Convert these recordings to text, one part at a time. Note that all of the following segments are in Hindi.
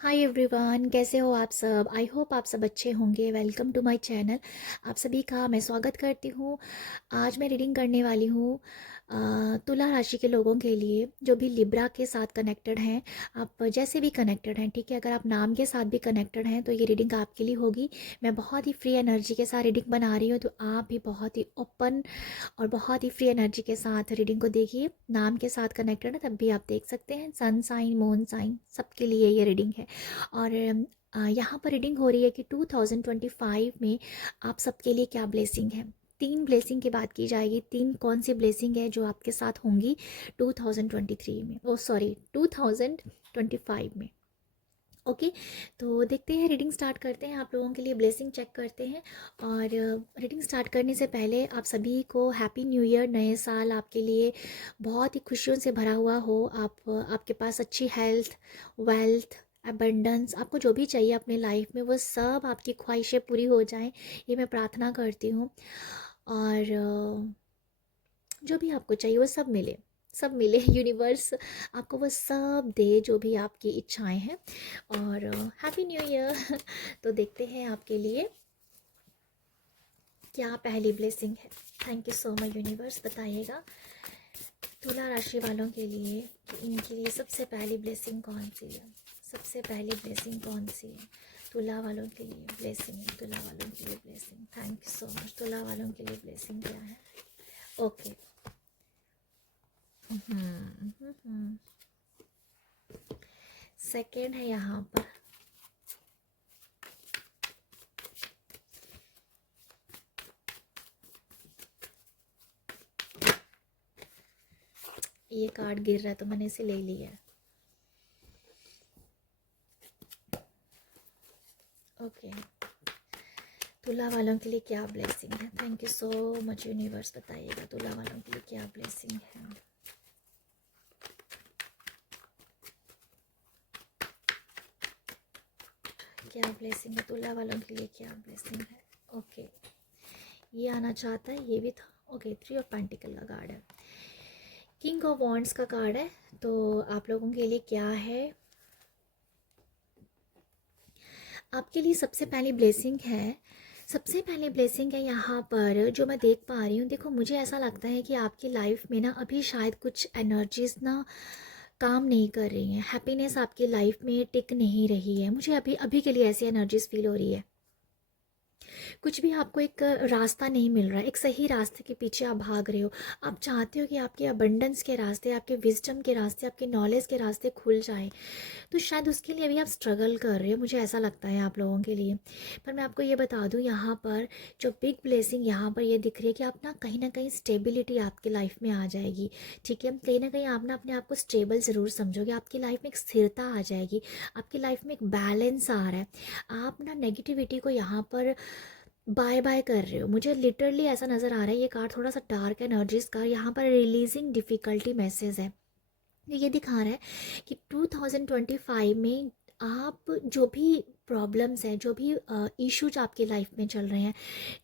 हाय एवरीवन, कैसे हो आप सब। आई होप आप सब अच्छे होंगे। Welcome to my channel. आप सभी का मैं स्वागत करती हूँ। आज मैं रीडिंग करने वाली हूँ तुला राशि के लोगों के लिए जो भी लिब्रा के साथ कनेक्टेड हैं। आप जैसे भी कनेक्टेड हैं, ठीक है। अगर आप नाम के साथ भी कनेक्टेड हैं तो ये रीडिंग आपके लिए होगी। मैं बहुत ही फ्री एनर्जी के साथ रीडिंग बना रही हूँ, तो आप भी बहुत ही ओपन और बहुत ही फ्री एनर्जी के साथ रीडिंग को देखिए। नाम के साथ कनेक्टेड है तब भी आप देख सकते हैं। सन साइन, मून साइन, सबके लिए ये रीडिंग है। और यहाँ पर रीडिंग हो रही है कि 2025 में आप सबके लिए क्या ब्लेसिंग है। 3 ब्लेसिंग की बात की जाएगी। 3 कौन सी ब्लेसिंग है जो आपके साथ होंगी 2023 में, ओ सॉरी 2025 में। ओके, तो देखते हैं, रीडिंग स्टार्ट करते हैं। आप लोगों के लिए ब्लेसिंग चेक करते हैं। और रीडिंग स्टार्ट करने से पहले आप सभी को हैप्पी न्यू ईयर। नए साल आपके लिए बहुत ही खुशियों से भरा हुआ हो। आपके पास अच्छी हेल्थ, वेल्थ, अबंडेंस, आपको जो भी चाहिए अपने लाइफ में वो सब आपकी ख्वाहिशें पूरी हो जाएं, ये मैं प्रार्थना करती हूँ। और जो भी आपको चाहिए वो सब मिले, सब मिले। यूनिवर्स आपको वो सब दे जो भी आपकी इच्छाएं हैं। और हैप्पी न्यू ईयर। तो देखते हैं आपके लिए क्या पहली ब्लेसिंग है। Thank you so much universe. बताइएगा तुला राशि वालों के लिए कि इनके लिए सबसे पहली ब्लेसिंग कौन सी है। सबसे पहली ब्लेसिंग कौन सी है तुला वालों के लिए। ब्लेसिंग, तुला वालों के लिए blessing. Thank you so much. तुला वालों के लिए ब्लेसिंग क्या है। ओके। सेकेंड है यहाँ पर। ये कार्ड गिर रहा है तो मैंने इसे ले लिया है। ओके, तुला वालों के लिए क्या ब्लेसिंग है। Thank you so much universe. बताइएगा तुला वालों के लिए क्या ब्लेसिंग है। क्या ब्लेसिंग है तुला वालों के लिए, क्या ब्लेसिंग है। ओके, ये आना चाहता है, ये भी था। ओके, 3 ऑफ पेंटिकल का कार्ड है। किंग ऑफ वॉन्ड्स का कार्ड है। तो आप लोगों के लिए क्या है। आपके लिए सबसे पहली ब्लेसिंग है। सबसे पहली ब्लेसिंग है यहाँ पर जो मैं देख पा रही हूँ। देखो, मुझे ऐसा लगता है कि आपकी लाइफ में ना अभी शायद कुछ एनर्जीज ना काम नहीं कर रही हैं। हैप्पीनेस आपकी लाइफ में टिक नहीं रही है। मुझे अभी अभी के लिए ऐसी एनर्जीज फील हो रही है। कुछ भी आपको एक रास्ता नहीं मिल रहा है। एक सही रास्ते के पीछे आप भाग रहे हो। आप चाहते हो कि आपके अबंडेंस के रास्ते, आपके विजडम के रास्ते, आपके नॉलेज के रास्ते खुल जाएं। तो शायद उसके लिए अभी आप स्ट्रगल कर रहे हो, मुझे ऐसा लगता है आप लोगों के लिए। पर मैं आपको ये बता दूं, यहाँ पर जो बिग ब्लेसिंग यहाँ पर ये दिख रही है कि आप ना कहीं स्टेबिलिटी आपकी लाइफ में आ जाएगी। ठीक है, कहीं ना कहीं आप ना अपने आप को स्टेबल ज़रूर समझोगे। आपकी लाइफ में एक स्थिरता आ जाएगी। आपकी लाइफ में एक बैलेंस आ रहा है। आप ना नेगेटिविटी को यहाँ पर बाय बाय कर रहे हो। मुझे लिटरली ऐसा नज़र आ रहा है। ये कार्ड थोड़ा सा डार्क एनर्जीज का, यहाँ पर रिलीजिंग डिफ़िकल्टी मैसेज है। ये दिखा रहा है कि 2025 में आप जो भी प्रॉब्लम्स हैं, जो भी इश्यूज आपकी लाइफ में चल रहे हैं,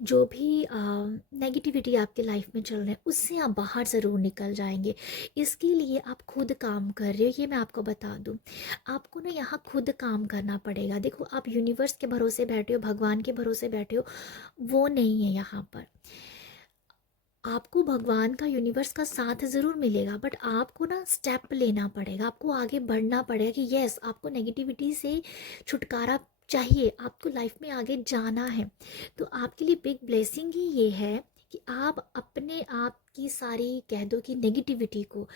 जो भी नेगेटिविटी आपके लाइफ में चल रहे हैं, उससे आप बाहर ज़रूर निकल जाएंगे। इसके लिए आप खुद काम कर रहे हो, ये मैं आपको बता दूं। आपको ना यहाँ खुद काम करना पड़ेगा। देखो, आप यूनिवर्स के भरोसे बैठे हो, भगवान के भरोसे बैठे हो, वो नहीं है यहाँ पर। आपको भगवान का, यूनिवर्स का साथ ज़रूर मिलेगा, बट आपको ना स्टेप लेना पड़ेगा। आपको आगे बढ़ना पड़ेगा कि यस, आपको नेगेटिविटी से छुटकारा चाहिए, आपको लाइफ में आगे जाना है। तो आपके लिए बिग ब्लेसिंग ही ये है कि आप अपने आप की सारी, कह दो कि नेगेटिविटी को,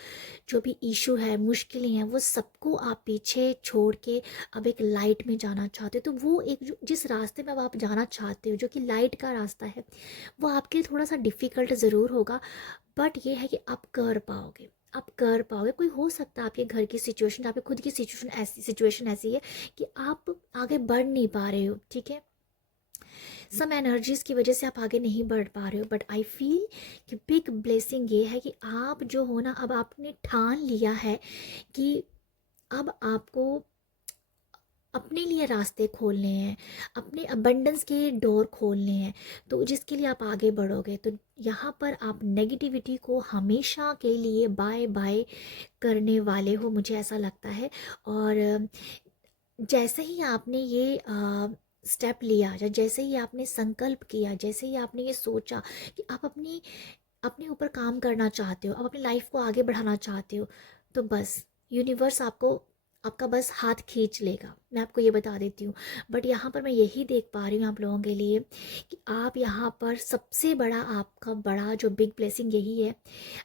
जो भी इशू है, मुश्किलें हैं, वो सबको आप पीछे छोड़ के अब एक लाइट में जाना चाहते हो। तो वो एक जो जिस रास्ते में अब आप जाना चाहते हो, जो कि लाइट का रास्ता है, वो आपके लिए थोड़ा सा डिफ़िकल्ट ज़रूर होगा, बट ये है कि आप कर पाओगे। आप कर पाओगे। कोई हो सकता है आपके घर की सिचुएशन, आपकी खुद की सिचुएशन ऐसी है कि आप आगे बढ़ नहीं पा रहे हो। ठीक है, सम एनर्जीज की वजह से आप आगे नहीं बढ़ पा रहे हो, बट आई फील कि बिग ब्लेसिंग ये है कि आप जो हो ना, अब आपने ठान लिया है कि अब आपको अपने लिए रास्ते खोलने हैं, अपने अबंडेंस के डोर खोलने हैं। तो जिसके लिए आप आगे बढ़ोगे, तो यहाँ पर आप नेगेटिविटी को हमेशा के लिए बाय बाय करने वाले हो, मुझे ऐसा लगता है। और जैसे ही आपने ये स्टेप लिया या जैसे ही आपने संकल्प किया, जैसे ही आपने ये सोचा कि आप अपने ऊपर काम करना चाहते हो, आप अपनी लाइफ को आगे बढ़ाना चाहते हो, तो बस यूनिवर्स आपका बस हाथ खींच लेगा, मैं आपको ये बता देती हूँ। बट यहाँ पर मैं यही देख पा रही हूँ आप लोगों के लिए कि आप यहाँ पर सबसे बड़ा, आपका बड़ा जो बिग ब्लेसिंग यही है,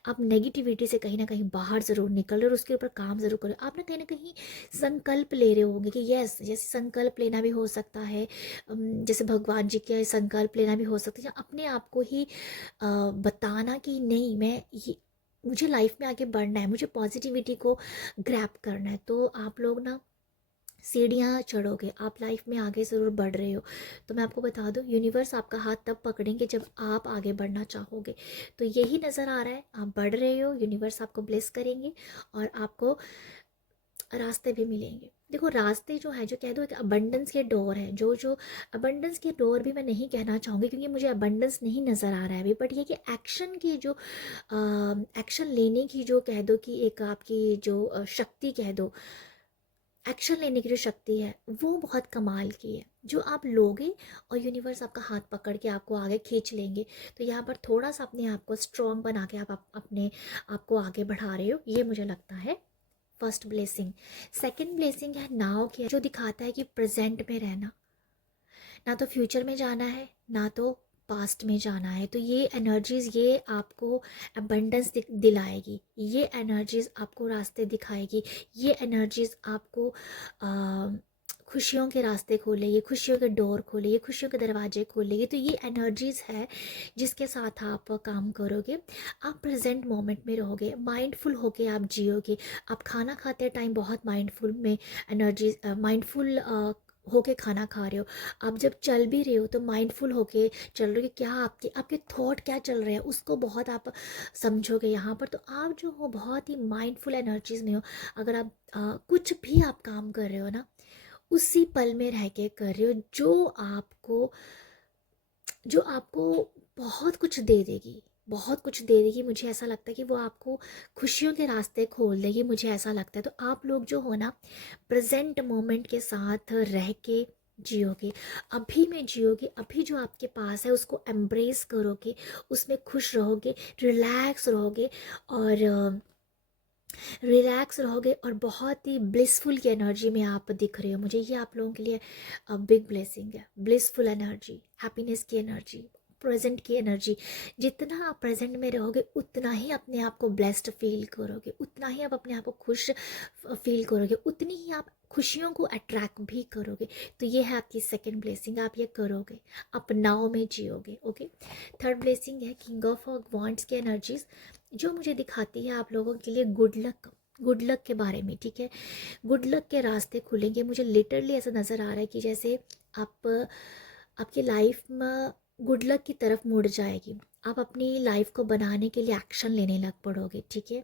आप नेगेटिविटी से कहीं ना कहीं बाहर ज़रूर निकल रहे हो और उसके ऊपर काम ज़रूर करो। आप ना कहीं संकल्प ले रहे होंगे कि यस, जैसे संकल्प लेना भी हो सकता है, जैसे भगवान जी के संकल्प लेना भी हो सकता है, या अपने आप को ही बताना कि नहीं, मैं ये, मुझे लाइफ में आगे बढ़ना है, मुझे पॉजिटिविटी को ग्रैब करना है। तो आप लोग ना सीढ़ियाँ चढ़ोगे, आप लाइफ में आगे ज़रूर बढ़ रहे हो। तो मैं आपको बता दूं, यूनिवर्स आपका हाथ तब पकड़ेंगे जब आप आगे बढ़ना चाहोगे। तो यही नज़र आ रहा है, आप बढ़ रहे हो, यूनिवर्स आपको ब्लेस करेंगे और आपको रास्ते भी मिलेंगे। देखो रास्ते जो है, जो कह दो एक अबंडेंस के डोर है, जो जो अबंडेंस के डोर भी मैं नहीं कहना चाहूँगी क्योंकि मुझे अबंडेंस नहीं नज़र आ रहा है अभी, बट ये कि एक्शन की जो एक्शन लेने की जो कह दो कि एक आपकी जो शक्ति कह दो, एक्शन लेने की जो शक्ति है वो बहुत कमाल की है, जो आप लोगे और यूनिवर्स आपका हाथ पकड़ के आपको आगे खींच लेंगे। तो यहाँ पर थोड़ा सा अपने आप को स्ट्रॉन्ग बना के आप अपने आप को आगे बढ़ा रहे हो, ये मुझे लगता है फर्स्ट ब्लेसिंग। सेकंड ब्लेसिंग है नाव की, जो दिखाता है कि प्रेजेंट में रहना, ना तो फ्यूचर में जाना है ना तो पास्ट में जाना है। तो ये एनर्जीज ये आपको अबंडेंस दिलाएगी, ये एनर्जीज आपको रास्ते दिखाएगी, ये एनर्जीज आपको खुशियों के रास्ते खोलेगी, खुशियों के डोर खोलेगी, खुशियों के दरवाजे खोलेगी। तो ये एनर्जीज है जिसके साथ आप काम करोगे। आप प्रेजेंट मोमेंट में रहोगे, माइंडफुल होके आप जियोगे। आप खाना खाते टाइम बहुत माइंडफुल में एनर्जीज, माइंडफुल होके खाना खा रहे हो। आप जब चल भी रहे हो तो माइंडफुल होके चल रहे हो कि क्या आपके आपके थॉट क्या चल रहे हैं, उसको बहुत आप समझोगे यहाँ पर। तो आप जो हो बहुत ही माइंडफुल एनर्जीज में हो। अगर आप कुछ भी आप काम कर रहे हो ना, उसी पल में रह के कर रहे हो, जो आपको बहुत कुछ दे देगी, बहुत कुछ दे देगी। मुझे ऐसा लगता है कि वो आपको खुशियों के रास्ते खोल देगी, मुझे ऐसा लगता है। तो आप लोग जो हो ना, प्रेजेंट मोमेंट के साथ रह के जियोगे, अभी में जियोगे, अभी जो आपके पास है उसको एम्ब्रेस करोगे, उसमें खुश रहोगे, रिलैक्स रहोगे और रिलैक्स रहोगे और बहुत ही ब्लिसफुल की एनर्जी में आप दिख रहे हो मुझे। ये आप लोगों के लिए बिग ब्लेसिंग है, ब्लिसफुल एनर्जी, हैप्पीनेस की एनर्जी, प्रेजेंट की एनर्जी। जितना आप प्रेजेंट में रहोगे उतना ही अपने आप को ब्लेस्ड फील करोगे, उतना ही आप अपने आप को खुश फील करोगे, उतनी ही आप खुशियों को अट्रैक्ट भी करोगे। तो ये है आपकी सेकंड ब्लेसिंग, आप ये करोगे, आप नाव में जियोगे। ओके। थर्ड ब्लेसिंग है किंग ऑफ वॉन्ड्स की एनर्जीज, जो मुझे दिखाती है आप लोगों के लिए गुड लक, गुड लक के बारे में। ठीक है, गुड लक के रास्ते खुलेंगे। मुझे लिटरली ऐसा नज़र आ रहा है कि जैसे आप आपकी लाइफ में गुड लक की तरफ मुड़ जाएगी, आप अपनी लाइफ को बनाने के लिए एक्शन लेने लग पड़ोगे। ठीक है,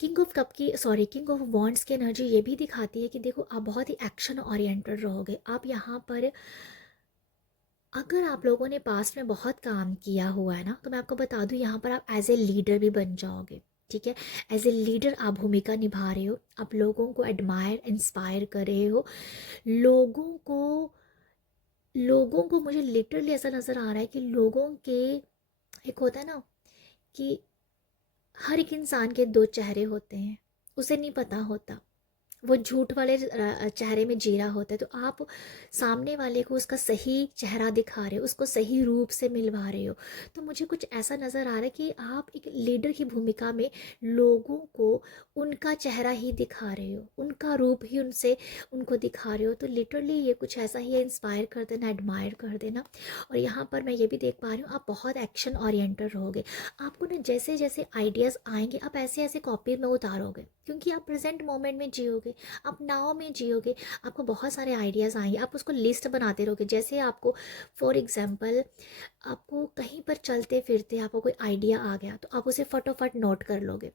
किंग ऑफ वॉन्ड्स की एनर्जी ये भी दिखाती है कि देखो आप बहुत ही एक्शन ओरिएंटेड रहोगे। आप यहाँ पर, अगर आप लोगों ने पास्ट में बहुत काम किया हुआ है ना, तो मैं आपको बता दूं यहाँ पर आप एज ए लीडर भी बन जाओगे। ठीक है, एज ए लीडर आप भूमिका निभा रहे हो, आप लोगों को एडमायर इंस्पायर कर रहे हो, लोगों को लोगों को मुझे लिटरली ऐसा नज़र आ रहा है कि लोगों के, एक होता है ना कि हर एक इंसान के दो चेहरे होते हैं, उसे नहीं पता होता, वो झूठ वाले चेहरे में जी रहा होता है। तो आप सामने वाले को उसका सही चेहरा दिखा रहे हो, उसको सही रूप से मिलवा रहे हो। तो मुझे कुछ ऐसा नज़र आ रहा है कि आप एक लीडर की भूमिका में लोगों को उनका चेहरा ही दिखा रहे हो, उनका रूप ही उनसे उनको दिखा रहे हो। तो लिटरली ये कुछ ऐसा ही है, इंस्पायर कर देना, एडमायर कर देना। और यहाँ पर मैं ये भी देख पा रही हूँ आप बहुत एक्शन ओरिएंटेड रहोगे। आपको ना जैसे जैसे आइडियाज़ आएंगे आप ऐसे ऐसे कॉपी में उतारोगे, क्योंकि आप प्रेजेंट मोमेंट में जियोगे, आप नाव में जियोगे। आपको बहुत सारे आइडियाज़ आएंगे, आप उसको लिस्ट बनाते रहोगे। जैसे आपको फॉर एग्जांपल, आपको कहीं पर चलते फिरते आपको कोई आइडिया आ गया तो आप उसे फटोफट नोट कर लोगे।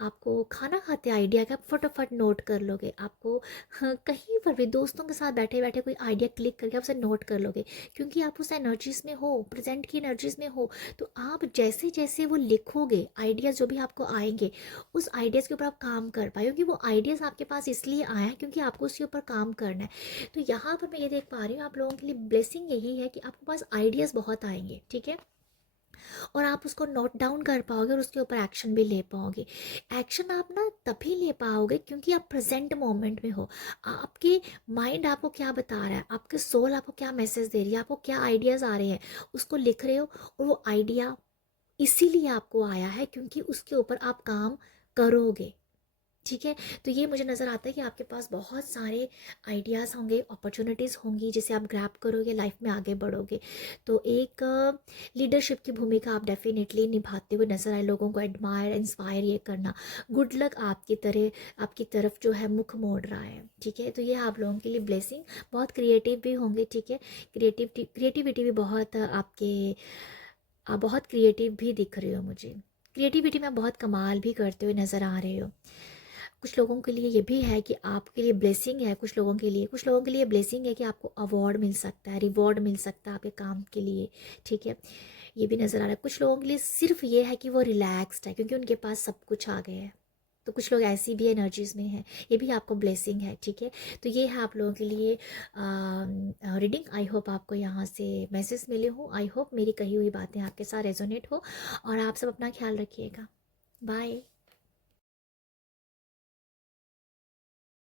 आपको खाना खाते आइडिया का आप फटोफट नोट कर लोगे। आपको हाँ, कहीं पर भी दोस्तों के साथ बैठे बैठे कोई आइडिया क्लिक करके आप उसे नोट कर लोगे, क्योंकि आप उस एनर्जीज में हो, प्रेजेंट की एनर्जीज में हो। तो आप जैसे जैसे वो लिखोगे, आइडियाज़ जो भी आपको आएंगे, उस आइडियाज़ के ऊपर आप काम कर पाए, क्योंकि वो आइडियाज़ आपके पास पास इसलिए आया है क्योंकि आपको उसके ऊपर काम करना है। तो यहाँ पर मैं ये देख पा रही हूँ आप लोगों के लिए ब्लेसिंग यही है कि आपके पास आइडियाज़ बहुत आएंगे, ठीक है, और आप उसको नोट डाउन कर पाओगे और उसके ऊपर एक्शन भी ले पाओगे। एक्शन आप ना तभी ले पाओगे क्योंकि आप प्रेजेंट मोमेंट में हो। आपके माइंड आपको क्या बता रहा है, आपके सोल आपको क्या मैसेज दे रही है, आपको क्या आइडियाज़ आ रहे हैं, उसको लिख रहे हो, और वो आइडिया इसीलिए आपको आया है क्योंकि उसके ऊपर आप काम करोगे, ठीक है। तो ये मुझे नज़र आता है कि आपके पास बहुत सारे आइडियाज़ होंगे, अपॉर्चुनिटीज़ होंगी जिसे आप ग्रैब करोगे, लाइफ में आगे बढ़ोगे। तो एक लीडरशिप की भूमिका आप डेफिनेटली निभाते हुए नज़र आए, लोगों को एडमायर इंस्पायर ये करना। गुड लक आपकी तरह आपकी तरफ जो है मुख मोड़ रहा है, ठीक है। तो ये आप लोगों के लिए ब्लेसिंग। बहुत क्रिएटिव भी होंगे, ठीक है, क्रिएटिविटी भी बहुत आपके, आप बहुत क्रिएटिव भी दिख रहे हो मुझे, क्रिएटिविटी में बहुत कमाल भी करते हुए नज़र आ रहे हो। कुछ लोगों के लिए ये भी है कि आपके लिए ब्लेसिंग है, कुछ लोगों के लिए ब्लेसिंग है कि आपको अवार्ड मिल सकता है, रिवॉर्ड मिल सकता है आपके काम के लिए, ठीक है, ये भी नज़र आ रहा है। कुछ लोगों के लिए सिर्फ ये है कि वो रिलैक्स्ड है क्योंकि उनके पास सब कुछ आ गया है। तो कुछ लोग ऐसी भी एनर्जीज में हैं, ये भी आपको ब्लेसिंग है, ठीक है। तो ये है आप लोगों के लिए रीडिंग। आई होप आपको यहाँ से मैसेज मिले हो, आई होप मेरी कही हुई बातें आपके साथ रेजोनेट हो, और आप सब अपना ख्याल रखिएगा। बाय।